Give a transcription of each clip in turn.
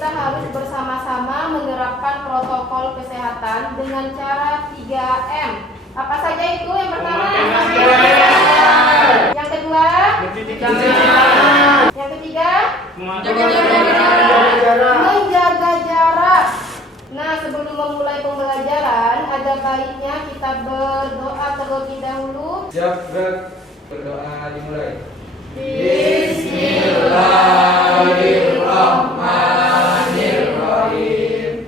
kita harus bersama-sama menerapkan protokol kesehatan dengan cara 3M. Apa saja itu? Yang pertama, yang kedua, yang ketiga, menjaga jarak. Nah, sebelum memulai pembelajaran, ada baiknya kita berdoa terlebih dahulu. Siap, gerak. Berdoa dimulai. Bismillahirrahmanirrahim.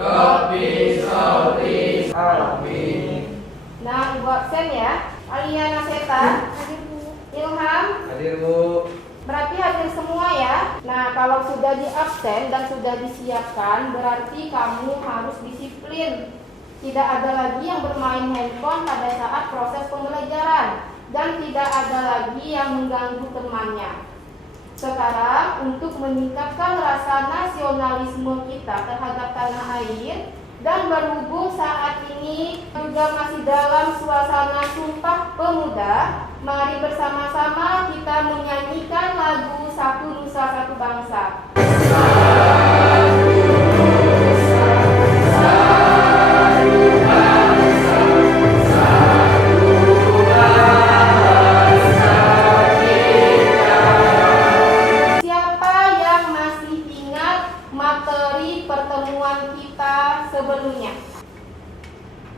Rabbi sholli amin. Nah, Ibu absen ya. Aliana Seta, Ilham, Hadir, Bu. berarti hadir semua ya. Nah, kalau sudah di absen dan sudah disiapkan, berarti kamu harus disiplin. Tidak ada lagi yang bermain handphone pada saat proses pembelajaran, dan tidak ada lagi yang mengganggu temannya. Sekarang, untuk meningkatkan rasa nasionalisme kita terhadap tanah air, dan berhubung saat ini juga masih dalam suasana Sumpah Pemuda, mari bersama-sama kita menyanyikan lagu Satu Nusa Satu Bangsa. Siapa yang masih ingat materi pertemuan kita sebelumnya?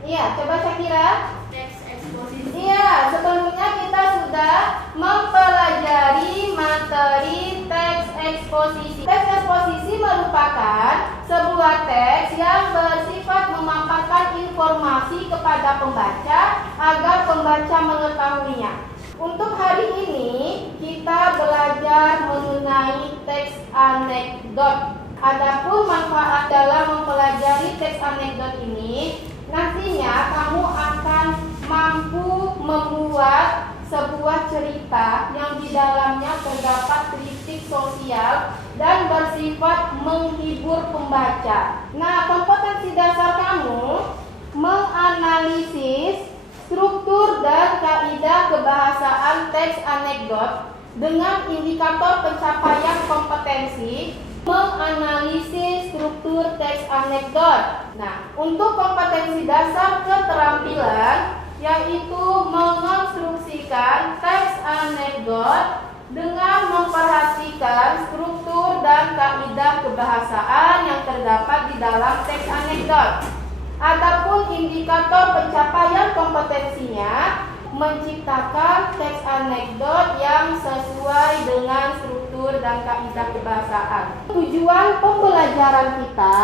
Iya, coba Syakira. Teks eksposisi. Iya, sebelumnya kita sudah mempelajari materi teks eksposisi. Teks eksposisi merupakan sebuah teks yang bersifat memaparkan informasi kepada pembaca agar pembaca mengetahuinya. Untuk hari ini kita belajar mengenai teks anekdot. Adapun manfaat dalam mempelajari teks anekdot ini, nantinya kamu akan mampu membuat sebuah cerita yang di dalamnya terdapat kritik sosial dan bersifat menghibur pembaca. Nah, kompetensi dasar kamu menganalisis struktur dan kaidah kebahasaan teks anekdot dengan indikator pencapaian kompetensi menganalisis struktur teks anekdot. Nah, untuk kompetensi dasar keterampilan yaitu mengonstruksikan teks anekdot dengan memperhatikan struktur dan kaidah kebahasaan yang terdapat di dalam teks anekdot. Adapun indikator pencapaian kompetensinya menciptakan teks anekdot yang sesuai dengan struktur dan kaidah kebahasaan. Tujuan pembelajaran kita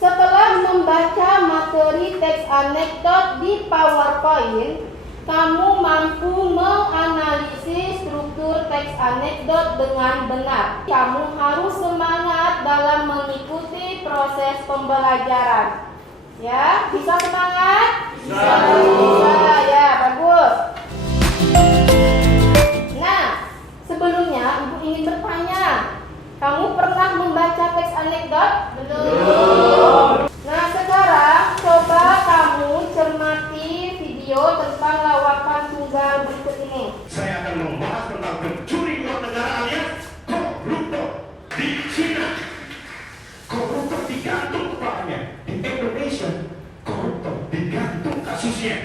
setelah membaca materi teks anekdot di PowerPoint, kamu mampu menganalisis struktur teks anekdot dengan benar. Kamu harus semangat dalam mengikuti proses pembelajaran. Ya, bisa semangat? Bisa, ya, bagus. Nah, sebelumnya Ibu ingin bertanya, kamu pernah membaca teks anekdot? Belum. Nah, sekarang coba kamu cermati video tentang lawakan tunggal berikut ini. Saya akan membahas tentang pencuri uang negara alias koruptor di Cina. Koruptor digantung kepalanya. Di Indonesia, koruptor digantung kasusnya.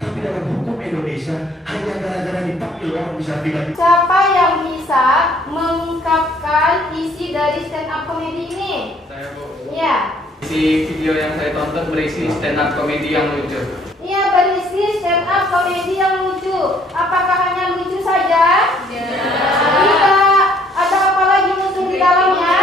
Tapi dalam hukum Indonesia, hanya gara-gara dipanggil orang bisa bilang. Siapa yang bisa mengungkapkan isi dari stand up comedy ini? Saya, Bu. Iya. Isi video yang saya tonton berisi stand up komedi yang lucu. Iya, berisi stand up komedi yang lucu. Apakah hanya lucu saja? Tidak. Ada apa lagi unsur di dalamnya?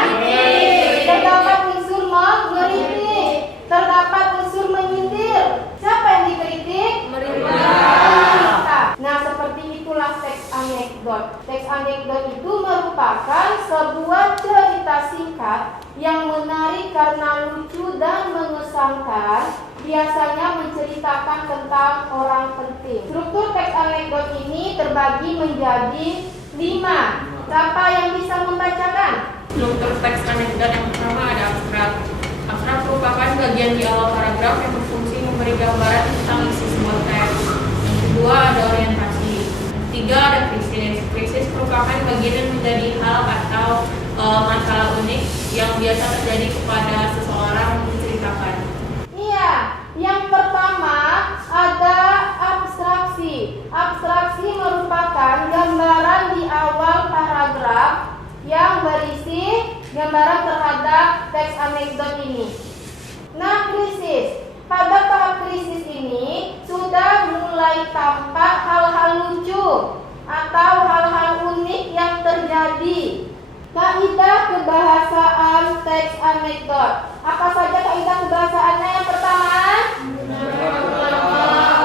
Terdapat unsur mengkritik. Terdapat unsur menyindir. Siapa yang dikritik? Pemerintah. Nah, seperti itulah teks anekdot. Teks anekdot itu merupakan sebuah cerita singkat yang menarik karena lucu dan mengesankan, biasanya menceritakan tentang orang penting. Struktur teks anekdot ini terbagi menjadi 5. Siapa yang bisa membacakan? Struktur teks anekdot yang pertama ada abstrak. Abstrak merupakan bagian di awal paragraf yang berfungsi memberi gambaran tentang isi sebuah teks. Yang kedua ada orientasi. Ketiga ada krisis. Krisis merupakan bagian yang menjadi hal atau masalah unik yang biasa terjadi kepada seseorang menceritakan. Iya, yang pertama ada abstraksi. Abstraksi merupakan gambaran di awal paragraf yang berisi gambaran terhadap teks anekdot ini. Nah, krisis. Pada tahap krisis ini sudah mulai tampak hal-hal lucu atau hal-hal unik yang terjadi. Kaidah kebahasaan teks anekdot. Apa saja kaidah kebahasaannya? Yang pertama,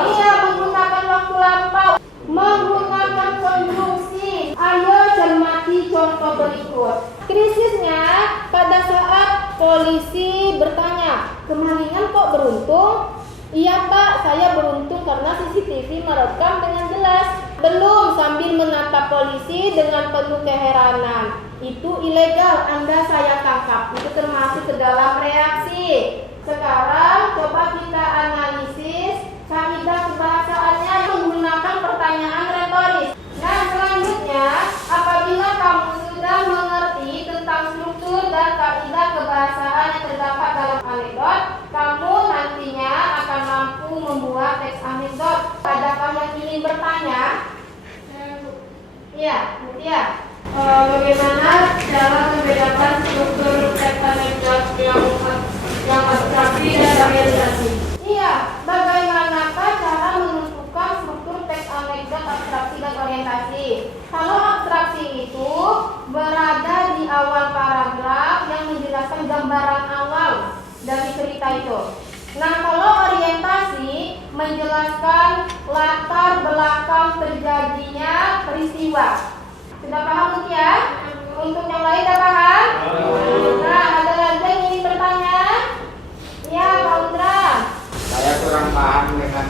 iya, menggunakan waktu lampau, menggunakan konjungsi. Ayo cermati contoh berikut. Krisisnya pada saat polisi bertanya, "Kemalingan kok beruntung?" "Iya Pak, saya beruntung karena CCTV merekam dengan jelas." Belum, sambil menatap polisi dengan penuh keheranan. "Itu ilegal, Anda saya tangkap." Itu termasuk ke dalam reaksi. Sekarang coba kita analisis kaidah kebahasaannya yang menggunakan pertanyaan retoris. Nah, selanjutnya apabila kamu sudah mengerti tentang struktur dan kaidah kebahasaan yang terdapat dalam anekdot, kamu nantinya akan mampu membuat teks anekdot. Adakah yang ingin bertanya? Iya, Mutia. Bagaimana cara membedakan struktur teks anekdot yang abstraksi dan realisasi? Iya, bagaimanakah cara menentukan struktur teks anekdot abstraksi dan orientasi? Kalau abstraksi itu berada di awal paragraf yang menjelaskan gambaran awal dari cerita itu. Nah, kalau orientasi menjelaskan latar belakang terjadinya peristiwa. Sudah paham Mutia? Untuk yang lain sudah paham? Nah, ada lagi yang ingin bertanya? Ya, Pak Udra. Saya kurang paham dengan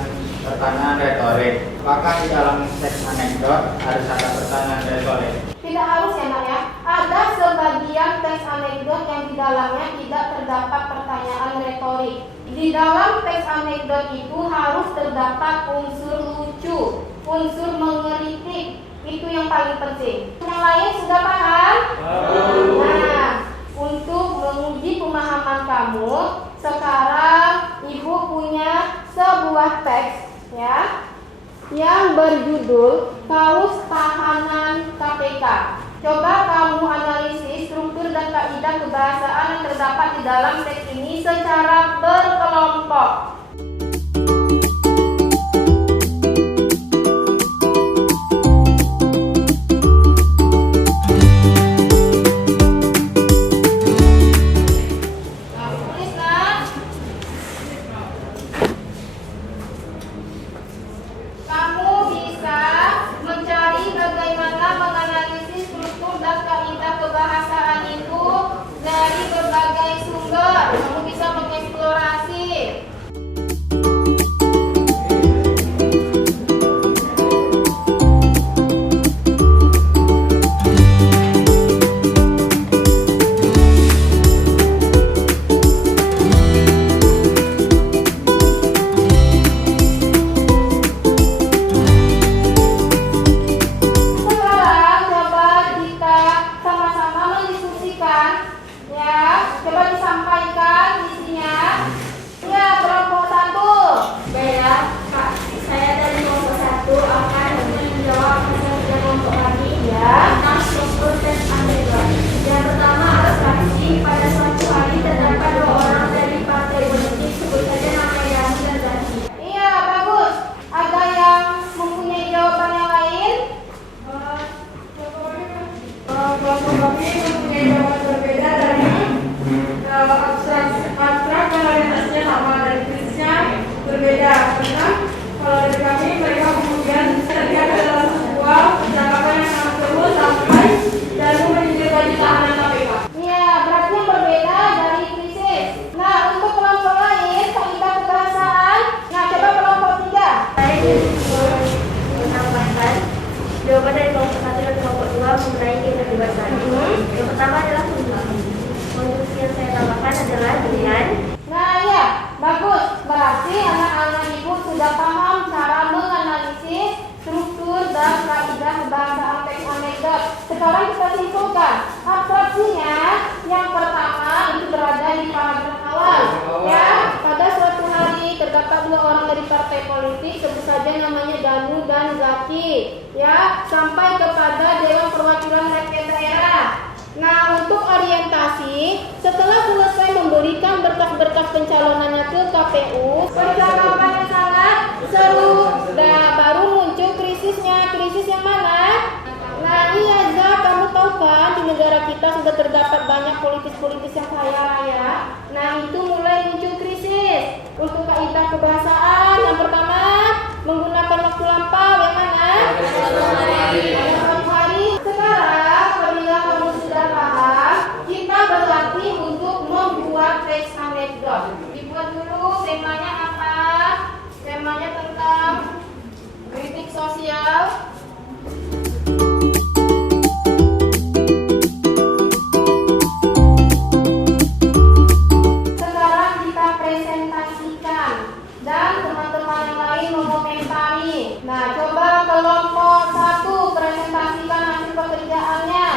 pertanyaan retorik. Apakah di dalam teks anekdot harus ada pertanyaan retorik? Tidak harus ya Nak ya. Ada sebagian teks anekdot yang di dalamnya tidak terdapat pertanyaan retorik. Di dalam teks anekdot itu harus terdapat unsur lucu, unsur mengeritik. Itu yang paling penting. Yang lain sudah paham? Nah, untuk menguji pemahaman kamu, sekarang Ibu punya sebuah teks ya yang berjudul Kaus Tahanan KPK. Coba kamu analisis struktur dan kaidah kebahasaan yang terdapat di dalam teks ini secara berkelompok. Kami mempunyai jawaban berbeda dari abstrak dan orientasi. yang paragraf awal. Ya, pada suatu hari terdapat 2 orang dari partai politik, sebut saja namanya Danu dan Zaki. Ya, sampai kepada Dewan Perwakilan Rakyat Daerah. Nah, untuk orientasi, setelah selesai memberikan berkas-berkas pencalonannya ke KPU, percakapannya sangat seru. Baru muncul krisisnya. Krisis yang mana? Nah, iya Zak, kamu tahu kan di negara kita sudah terdapat banyak politis-politis yang kaya raya. Nah, itu mulai muncul krisis. Untuk kaidah kebahasaan, yang pertama menggunakan waktu lampau, yang mana? Suatu hari. Sekarang, apabila kamu sudah paham, kita berlatih untuk membuat teks anekdot. Dibuat dulu temanya apa? Temanya tentang kritik sosial. Sekarang kita presentasikan dan teman-teman yang lain mengomentari. Nah, coba kelompok 1 presentasikan hasil pekerjaannya.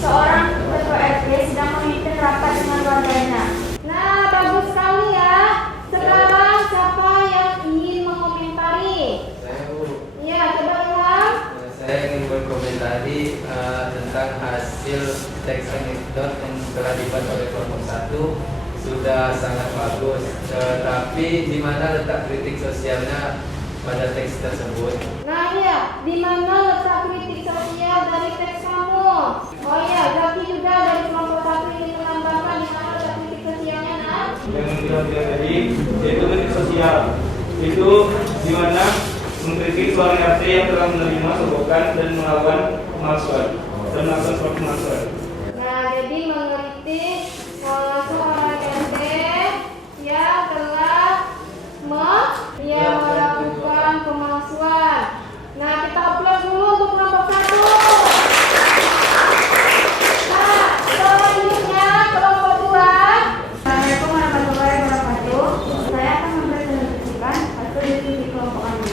Seorang ketua RT sedang memimpin rapat dengan warganya. Nah, bagus sekali ya. Sekarang siapa yang ingin mengomentari? Saya Bu. Iya, coba Ilham. Saya ingin berkomentari tentang hasil teks anekdot yang telah dibuat oleh kelompok 1 sudah sangat bagus. Tapi di mana letak kritik sosialnya pada teks tersebut? Nah, iya, di mana letak kritik sosial dari teks kamu? Oh iya, Zaki juga dari kelompok 1 ingin menambahkan di mana letak kritik sosialnya, nah? Yang kita bilang tadi yaitu kritik sosial, itu di mana mengkritik seorang RT yang telah menerima sogokan dan melakukan pemalsuan suatu pemalsuan. Nah, jadi mengkritik seorang RT yang telah melakukan pemalsuan. Nah, kita upload dulu untuk kelompok 1. Nah, selanjutnya kelompok 2. Assalamualaikum warahmatullahi wabarakatuh. Saya akan mempresentasikan hasil diskusi kelompok kami.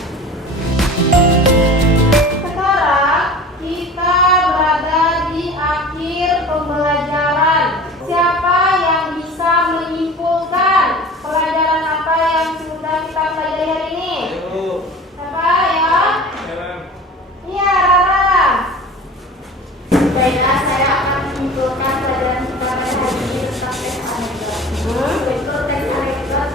Sekarang kita berada di akhir pembelajaran. Siapa yang bisa menyimpulkan pelajaran apa yang sudah kita pelajari hari ini? Siapa ya? Iya, Rara. Baiklah, saya akan menyimpulkan pelajaran kita pada hari ini tentang teks anekdot. Yaitu teks anekdot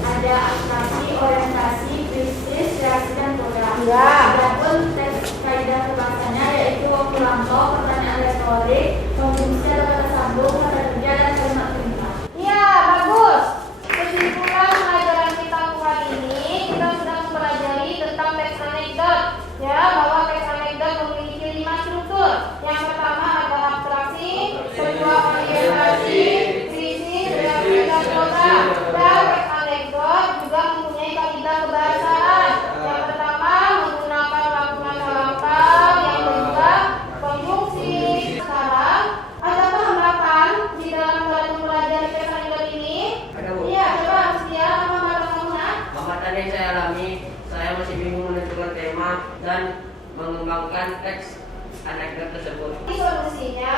ada abstraksi, orientasi, krisis, reaksi, dan program. Ya. Adapun teks kaidah kebahasanya yaitu waktu lampau, pertanyaan retorik, konjungsi atau kata sambung, kata kerja, dan kalimat perintah. Iya, bagus. Kesimpulan pelajaran kita untuk hari ini, kita sudah mempelajari tentang teks anekdot. Ya, bahwa teks anekdot memiliki 5 struktur. Yang pertama ada abstraksi, kedua orientasi, krisis, reaksi, dan program. Dan teks anekdot juga mempunyai kaidah kebahasaan. Yang pertama menggunakan waktu masa lampau, yang kedua konjungsi. Sekarang, adakah hambatan di dalam mempelajari teks anekdot ini? Ada, Bu. Iya, coba Rustia, apa hambatan kamu, nak? Hambatan yang saya alami, saya masih bingung menentukan tema dan mengembangkan teks anekdot tersebut. Solusinya